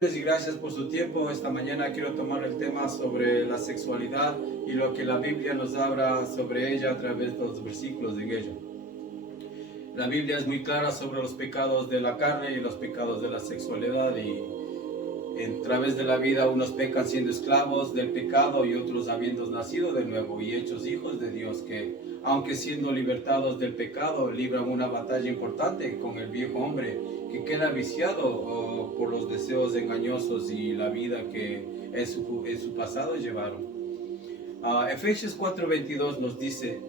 Y gracias por su tiempo. Esta mañana quiero tomar el tema sobre la sexualidad y lo que la Biblia nos habla sobre ella a través de los versículos en ella. La Biblia es muy clara sobre los pecados de la carne y los pecados de la sexualidad, y a través de la vida unos pecan siendo esclavos del pecado y otros habiendo nacido de nuevo y hechos hijos de Dios, que aunque siendo libertados del pecado libran una batalla importante con el viejo hombre que queda viciado por los deseos engañosos y la vida que en su pasado llevaron. Efesios 4:22 nos dice: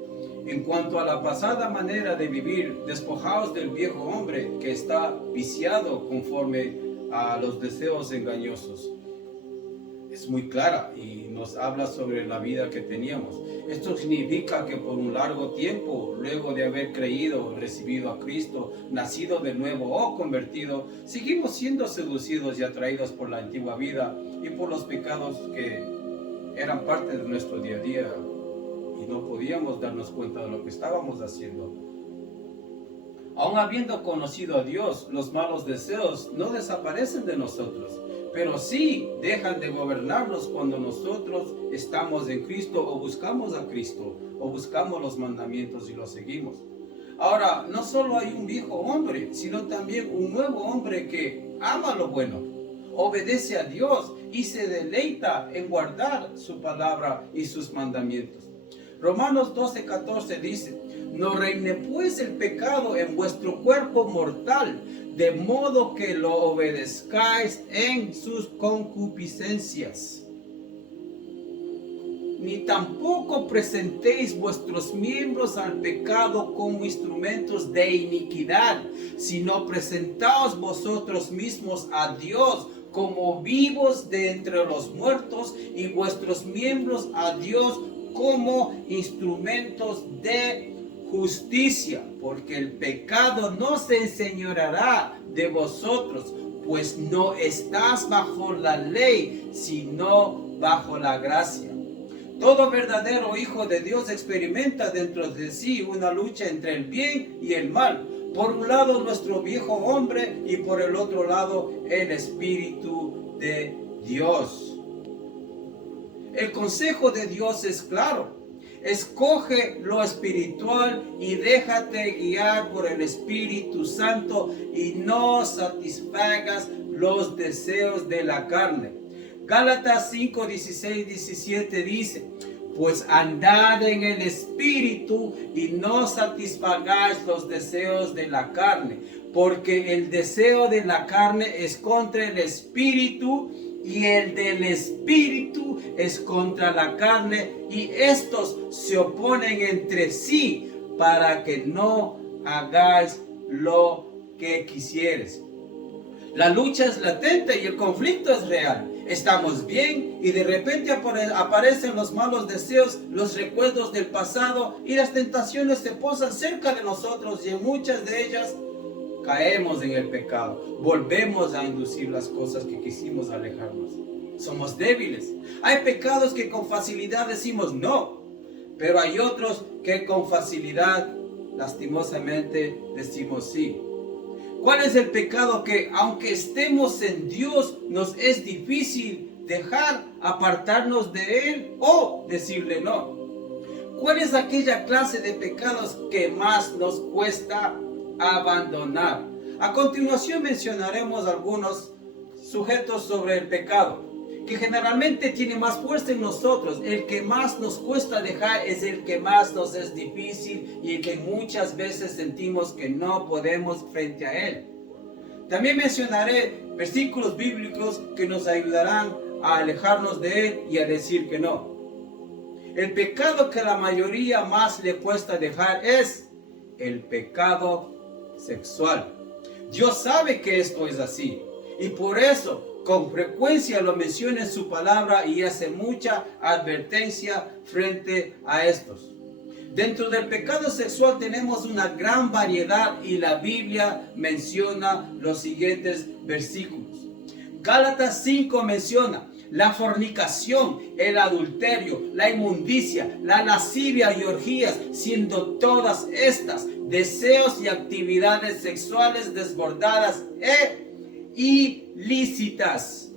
en cuanto a la pasada manera de vivir, despojaos del viejo hombre que está viciado conforme a los deseos engañosos. Es muy clara y nos habla sobre la vida que teníamos. Esto significa que por un largo tiempo, luego de haber creído, recibido a Cristo, nacido de nuevo o convertido, seguimos siendo seducidos y atraídos por la antigua vida y por los pecados que eran parte de nuestro día a día, y no podíamos darnos cuenta de lo que estábamos haciendo. Aun habiendo conocido a Dios, los malos deseos no desaparecen de nosotros, pero sí dejan de gobernarnos cuando nosotros estamos en Cristo o buscamos a Cristo o buscamos los mandamientos y los seguimos. Ahora, no solo hay un viejo hombre, sino también un nuevo hombre que ama lo bueno, obedece a Dios y se deleita en guardar su palabra y sus mandamientos. Romanos 12:14 dice: no reine pues el pecado en vuestro cuerpo mortal, de modo que lo obedezcáis en sus concupiscencias. Ni tampoco presentéis vuestros miembros al pecado como instrumentos de iniquidad, sino presentaos vosotros mismos a Dios como vivos de entre los muertos, y vuestros miembros a Dios como instrumentos de justicia, porque el pecado no se enseñoreará de vosotros, pues no estás bajo la ley, sino bajo la gracia. Todo verdadero hijo de Dios experimenta dentro de sí una lucha entre el bien y el mal. Por un lado nuestro viejo hombre y por el otro lado el Espíritu de Dios. El consejo de Dios es claro: escoge lo espiritual y déjate guiar por el Espíritu Santo y no satisfagas los deseos de la carne. Gálatas 5:16-17 dice: pues andad en el Espíritu y no satisfagáis los deseos de la carne, porque el deseo de la carne es contra el Espíritu y el del Espíritu es contra la carne, y estos se oponen entre sí para que no hagáis lo que quisieres. La lucha es latente y el conflicto es real. Estamos bien y de repente aparecen los malos deseos, los recuerdos del pasado, y las tentaciones se posan cerca de nosotros, y en muchas de ellas caemos en el pecado. Volvemos a inducir las cosas que quisimos alejarnos. Somos débiles. Hay pecados que con facilidad decimos no, pero hay otros que con facilidad, lastimosamente, decimos sí. ¿Cuál es el pecado que, aunque estemos en Dios, nos es difícil dejar, apartarnos de Él o decirle no? ¿Cuál es aquella clase de pecados que más nos cuesta abandonar? A continuación mencionaremos algunos sujetos sobre el pecado, que generalmente tiene más fuerza en nosotros. El que más nos cuesta dejar es el que más nos es difícil y el que muchas veces sentimos que no podemos frente a él. También mencionaré versículos bíblicos que nos ayudarán a alejarnos de él y a decir que no. El pecado que la mayoría más le cuesta dejar es el pecado sexual. Dios sabe que esto es así, y por eso con frecuencia lo menciona en su palabra y hace mucha advertencia frente a estos. Dentro del pecado sexual tenemos una gran variedad, y la Biblia menciona los siguientes versículos. Gálatas 5 menciona la fornicación, el adulterio, la inmundicia, la lascivia y orgías, siendo todas estas deseos y actividades sexuales desbordadas e ilícitas.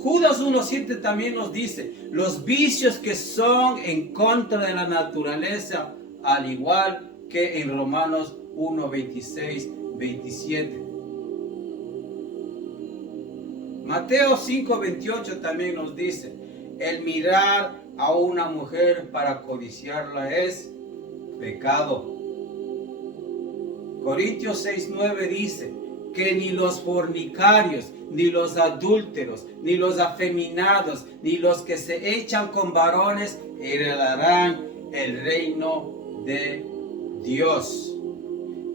Judas 1:7 también nos dice, los vicios que son en contra de la naturaleza, al igual que en Romanos 1:26-27. Mateo 5:28 también nos dice, el mirar a una mujer para codiciarla es pecado. Corintios 6:9 dice que ni los fornicarios, ni los adúlteros, ni los afeminados, ni los que se echan con varones heredarán el reino de Dios.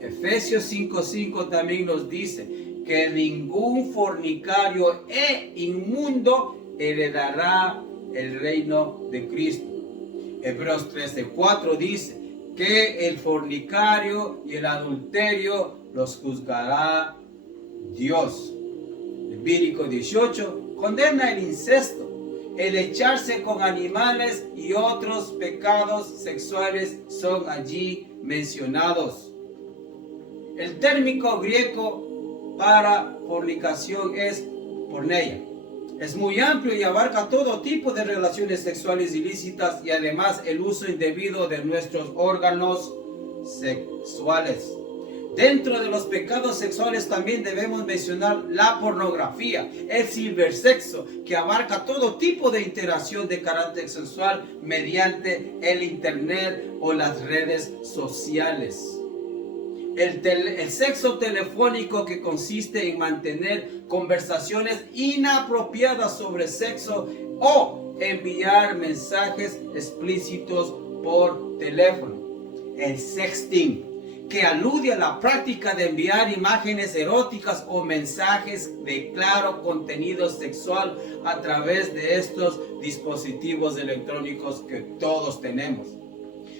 Efesios 5:5 también nos dice que ningún fornicario e inmundo heredará el reino de Cristo. Hebreos 13:4 dice que el fornicario y el adulterio los juzgará Dios. Levítico 18 condena el incesto, el echarse con animales y otros pecados sexuales son allí mencionados. El término griego para fornicación es porneia. Es muy amplio y abarca todo tipo de relaciones sexuales ilícitas y además el uso indebido de nuestros órganos sexuales. Dentro de los pecados sexuales también debemos mencionar la pornografía, el cibersexo, que abarca todo tipo de interacción de carácter sexual mediante el internet o las redes sociales. El sexo telefónico, que consiste en mantener conversaciones inapropiadas sobre sexo o enviar mensajes explícitos por teléfono. El sexting, que alude a la práctica de enviar imágenes eróticas o mensajes de claro contenido sexual a través de estos dispositivos electrónicos que todos tenemos.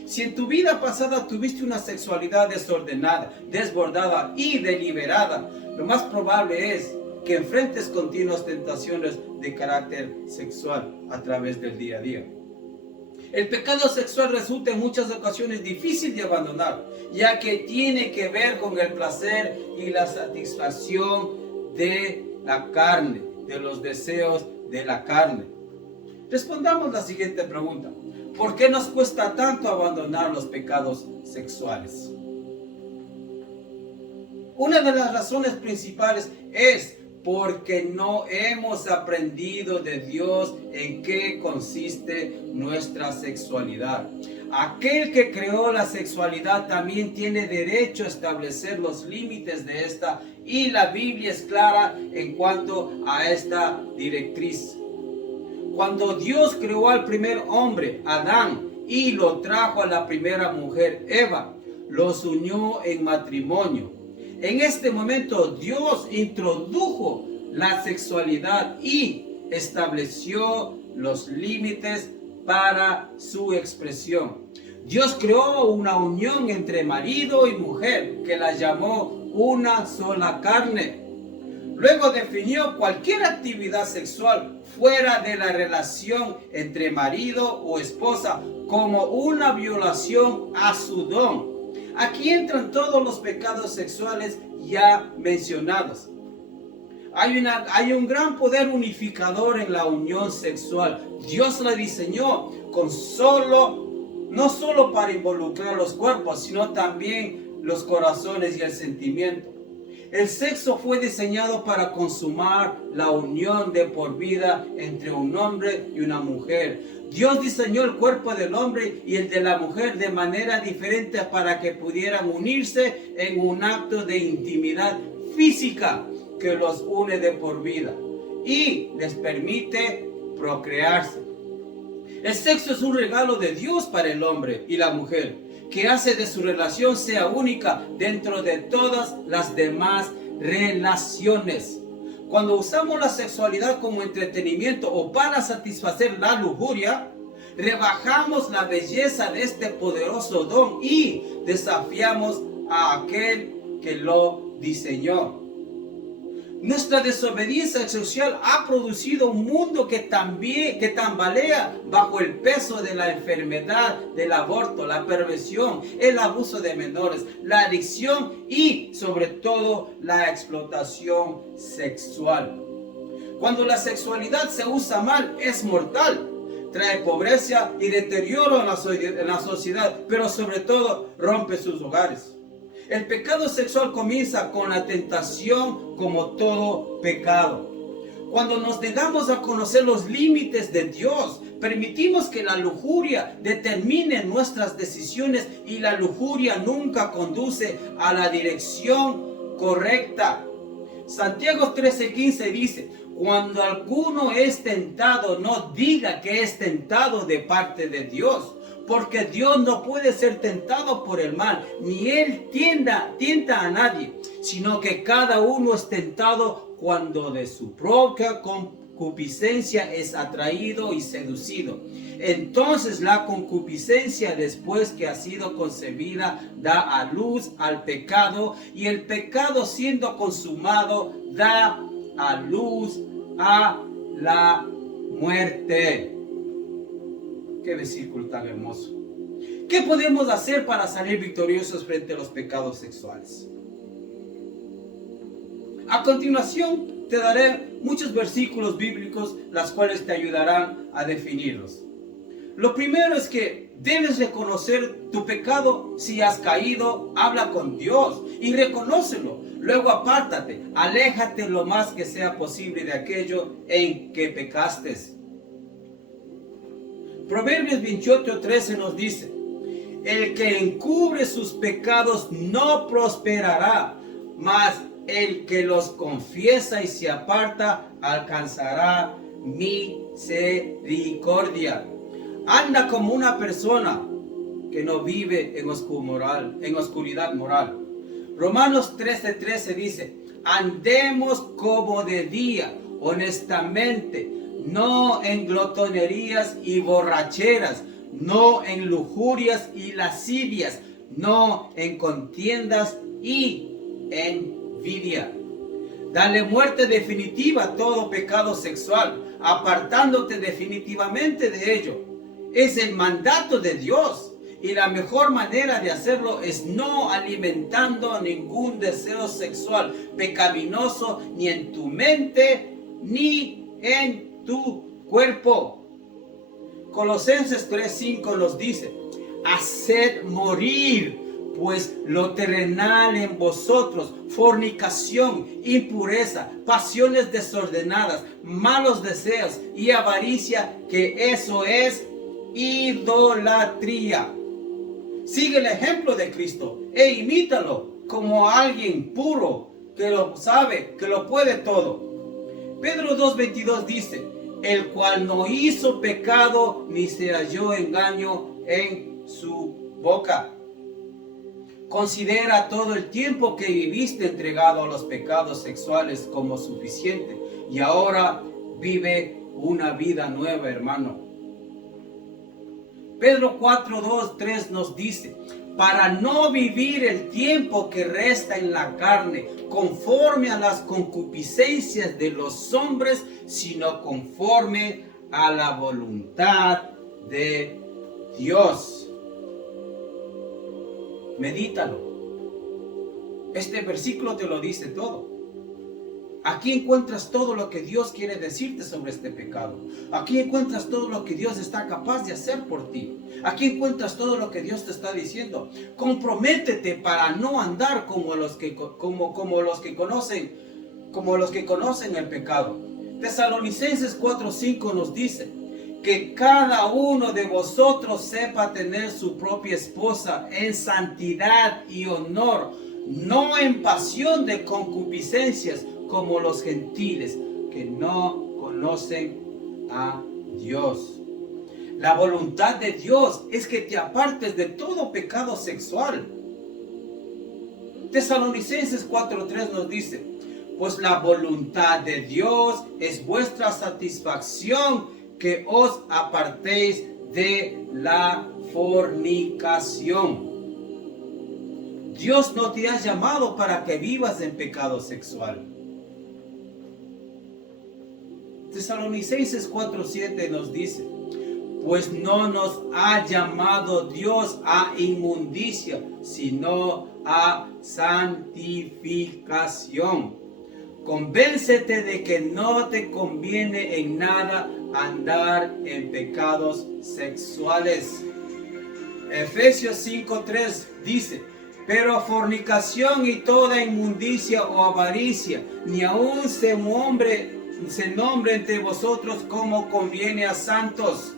Si en tu vida pasada tuviste una sexualidad desordenada, desbordada y deliberada, lo más probable es que enfrentes continuas tentaciones de carácter sexual a través del día a día. El pecado sexual resulta en muchas ocasiones difícil de abandonar, ya que tiene que ver con el placer y la satisfacción de la carne, de los deseos de la carne. Respondamos la siguiente pregunta. ¿Por qué nos cuesta tanto abandonar los pecados sexuales? Una de las razones principales es porque no hemos aprendido de Dios en qué consiste nuestra sexualidad. Aquel que creó la sexualidad también tiene derecho a establecer los límites de esta, y la Biblia es clara en cuanto a esta directriz. Cuando Dios creó al primer hombre, Adán, y lo trajo a la primera mujer, Eva, los unió en matrimonio. En este momento Dios introdujo la sexualidad y estableció los límites para su expresión. Dios creó una unión entre marido y mujer que la llamó una sola carne. Luego definió cualquier actividad sexual fuera de la relación entre marido o esposa como una violación a su don. Aquí entran todos los pecados sexuales ya mencionados. Hay un gran poder unificador en la unión sexual. Dios la diseñó no solo para involucrar los cuerpos, sino también los corazones y el sentimiento. El sexo fue diseñado para consumar la unión de por vida entre un hombre y una mujer. Dios diseñó el cuerpo del hombre y el de la mujer de manera diferente para que pudieran unirse en un acto de intimidad física que los une de por vida y les permite procrearse. El sexo es un regalo de Dios para el hombre y la mujer, que hace de su relación sea única dentro de todas las demás relaciones. Cuando usamos la sexualidad como entretenimiento o para satisfacer la lujuria, rebajamos la belleza de este poderoso don y desafiamos a aquel que lo diseñó. Nuestra desobediencia sexual ha producido un mundo que tambalea bajo el peso de la enfermedad, del aborto, la perversión, el abuso de menores, la adicción y sobre todo la explotación sexual. Cuando la sexualidad se usa mal, es mortal. Trae pobreza y deterioro en la sociedad, pero sobre todo rompe sus hogares. El pecado sexual comienza con la tentación, como todo pecado. Cuando nos negamos a conocer los límites de Dios, permitimos que la lujuria determine nuestras decisiones, y la lujuria nunca conduce a la dirección correcta. Santiago 13:15 dice: cuando alguno es tentado, no diga que es tentado de parte de Dios, porque Dios no puede ser tentado por el mal, ni Él tienta a nadie, sino que cada uno es tentado cuando de su propia concupiscencia es atraído y seducido. Entonces la concupiscencia, después que ha sido concebida, da a luz al pecado, y el pecado, siendo consumado, da a luz a la muerte. Qué versículo tan hermoso. ¿Qué podemos hacer para salir victoriosos frente a los pecados sexuales? A continuación te daré muchos versículos bíblicos, los cuales te ayudarán a definirlos. Lo primero es que debes reconocer tu pecado. Si has caído, habla con Dios y reconócelo. Luego apártate, aléjate lo más que sea posible de aquello en que pecaste. Proverbios 28:13 nos dice: el que encubre sus pecados no prosperará, mas el que los confiesa y se aparta alcanzará misericordia. Anda como una persona que no vive en oscuridad moral. Romanos 13:13 dice: andemos como de día, honestamente, no en glotonerías y borracheras, no en lujurias y lascivias, no en contiendas y envidia. Dale muerte definitiva a todo pecado sexual, apartándote definitivamente de ello. Es el mandato de Dios, y la mejor manera de hacerlo es no alimentando ningún deseo sexual pecaminoso, ni en tu mente ni en tu cuerpo. Colosenses 3:5 nos dice: haced morir pues lo terrenal en vosotros, fornicación, impureza, pasiones desordenadas, malos deseos y avaricia, que eso es idolatría. Sigue el ejemplo de Cristo e imítalo como alguien puro, que lo sabe, que lo puede todo. Pedro 2:22 dice: el cual no hizo pecado, ni se halló engaño en su boca. Considera todo el tiempo que viviste entregado a los pecados sexuales como suficiente, y ahora vive una vida nueva, hermano. Pedro 4:2-3 nos dice: para no vivir el tiempo que resta en la carne, conforme a las concupiscencias de los hombres, sino conforme a la voluntad de Dios. Medítalo. Este versículo te lo dice todo. Aquí encuentras todo lo que Dios quiere decirte sobre este pecado. Aquí encuentras todo lo que Dios está capaz de hacer por ti. Aquí encuentras todo lo que Dios te está diciendo. Comprométete para no andar como los que conocen el pecado. Tesalonicenses 4:5 nos dice: que cada uno de vosotros sepa tener su propia esposa en santidad y honor, no en pasión de concupiscencias, como los gentiles que no conocen a Dios. La voluntad de Dios es que te apartes de todo pecado sexual. Tesalonicenses 4:3 nos dice: pues la voluntad de Dios es vuestra satisfacción, que os apartéis de la fornicación. Dios no te ha llamado para que vivas en pecado sexual. Tesalonicenses 4:7 nos dice, pues no nos ha llamado Dios a inmundicia, sino a santificación. Convéncete de que no te conviene en nada andar en pecados sexuales. Efesios 5:3 dice, pero fornicación y toda inmundicia o avaricia, ni aun se nombre entre vosotros como conviene a santos.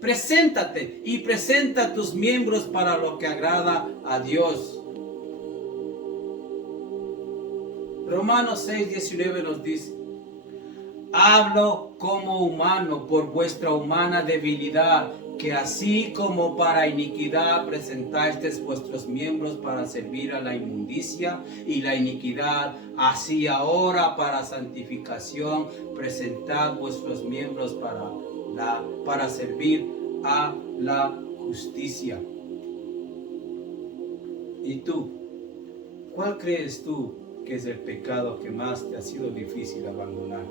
Preséntate y presenta tus miembros para lo que agrada a Dios. Romanos 6:19 nos dice, hablo como humano por vuestra humana debilidad, que así como para iniquidad presentasteis vuestros miembros para servir a la inmundicia y la iniquidad, así ahora para santificación presentad vuestros miembros para servir a la justicia. ¿Y tú? ¿Cuál crees tú que es el pecado que más te ha sido difícil abandonar?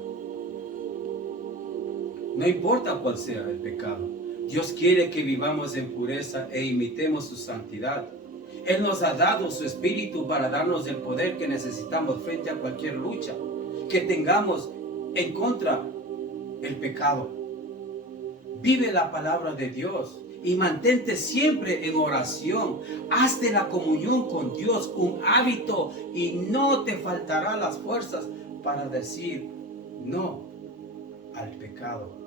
No importa cuál sea el pecado, Dios quiere que vivamos en pureza e imitemos su santidad. Él nos ha dado su espíritu para darnos el poder que necesitamos frente a cualquier lucha que tengamos en contra del pecado. Vive la palabra de Dios y mantente siempre en oración. Haz de la comunión con Dios un hábito y no te faltarán las fuerzas para decir no al pecado.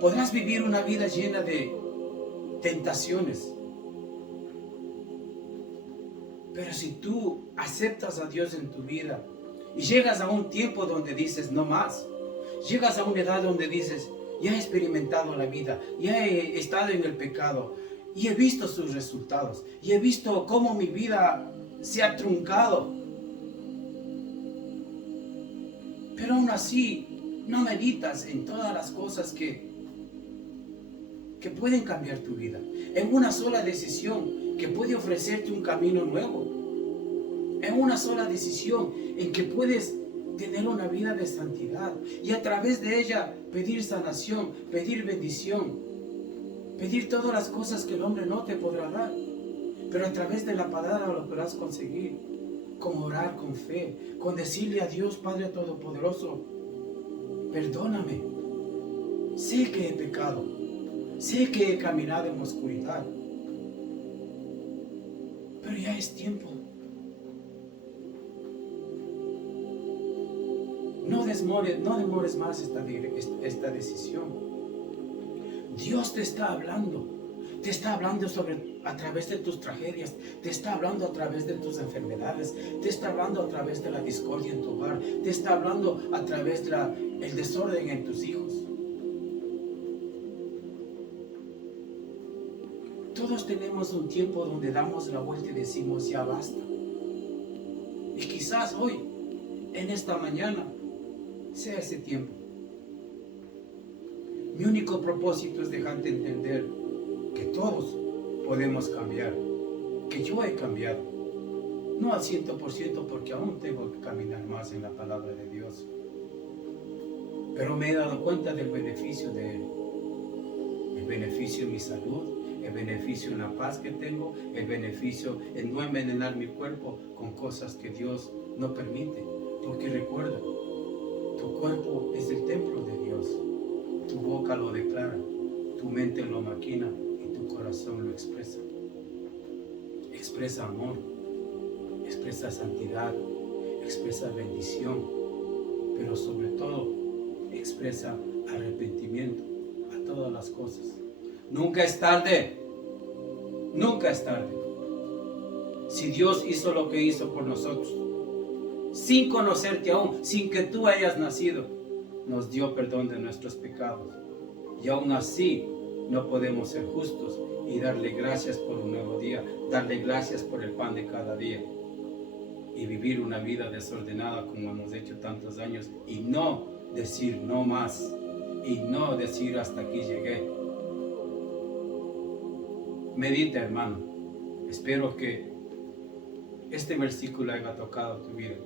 Podrás vivir una vida llena de tentaciones, pero si tú aceptas a Dios en tu vida y llegas a un tiempo donde dices no más, llegas a una edad donde dices, ya he experimentado la vida, ya he estado en el pecado y he visto sus resultados y he visto cómo mi vida se ha truncado, pero aún así no meditas en todas las cosas que pueden cambiar tu vida, en una sola decisión que puede ofrecerte un camino nuevo, en una sola decisión en que puedes tener una vida de santidad y a través de ella pedir sanación, pedir bendición, pedir todas las cosas que el hombre no te podrá dar, pero a través de la palabra lo podrás conseguir, con orar con fe, con decirle a Dios Padre Todopoderoso, perdóname, sé que he pecado, sé que he caminado en oscuridad, pero ya es tiempo. No demores más esta decisión. Dios te está hablando a través de tus tragedias, te está hablando a través de tus enfermedades, te está hablando a través de la discordia en tu hogar, te está hablando a través del desorden en tus hijos. Todos tenemos un tiempo donde damos la vuelta y decimos ya basta. Y quizás hoy, en esta mañana, sea ese tiempo. Mi único propósito es dejarte entender que todos podemos cambiar, que yo he cambiado, no al 100% porque aún tengo que caminar más en la palabra de Dios, pero me he dado cuenta del beneficio de Él, el beneficio en mi salud, el beneficio en la paz que tengo, el beneficio en no envenenar mi cuerpo con cosas que Dios no permite, porque recuerda, tu cuerpo es el templo de Dios, tu boca lo declara, tu mente lo maquina y tu corazón lo expresa. Expresa amor, expresa santidad, expresa bendición, pero sobre todo expresa arrepentimiento a todas las cosas. Nunca es tarde, nunca es tarde. Si Dios hizo lo que hizo por nosotros, sin conocerte aún, sin que tú hayas nacido, nos dio perdón de nuestros pecados. Y aún así no podemos ser justos y darle gracias por un nuevo día, darle gracias por el pan de cada día y vivir una vida desordenada como hemos hecho tantos años y no decir no más y no decir hasta aquí llegué. Medita, hermano. Espero que este versículo haya tocado tu vida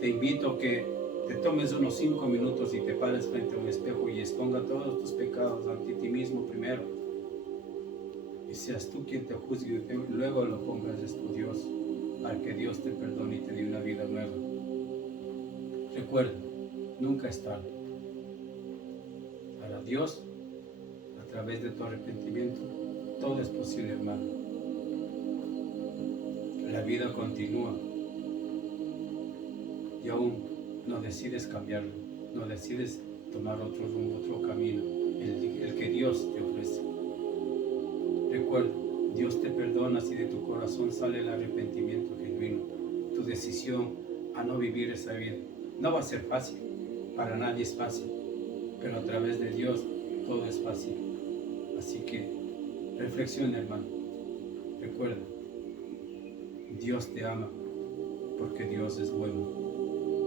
Te invito a que te tomes unos 5 minutos y te pares frente a un espejo y exponga todos tus pecados ante ti mismo primero. Y seas tú quien te juzgue y luego lo pongas a tu Dios, para que Dios te perdone y te dé una vida nueva. Recuerda, nunca es tarde. Para Dios, a través de tu arrepentimiento, todo es posible, hermano. La vida continúa y aún no decides cambiarlo, no decides tomar otro rumbo, otro camino, el que Dios te ofrece. Recuerda, Dios te perdona si de tu corazón sale el arrepentimiento genuino, tu decisión a no vivir esa vida. No va a ser fácil, para nadie es fácil, pero a través de Dios todo es fácil. Así que reflexiona, hermano. Recuerda, Dios te ama porque Dios es bueno.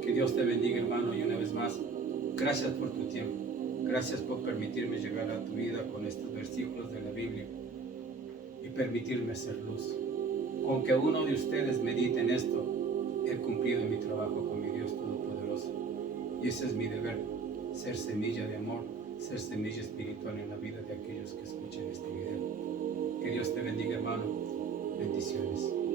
Que Dios te bendiga, hermano, y una vez más, gracias por tu tiempo. Gracias por permitirme llegar a tu vida con estos versículos de la Biblia y permitirme ser luz. Con que uno de ustedes medite en esto, he cumplido mi trabajo con mi Dios Todopoderoso. Y ese es mi deber, ser semilla de amor, ser semilla espiritual en la vida de aquellos que escuchen este video. Que Dios te bendiga, hermano. Bendiciones.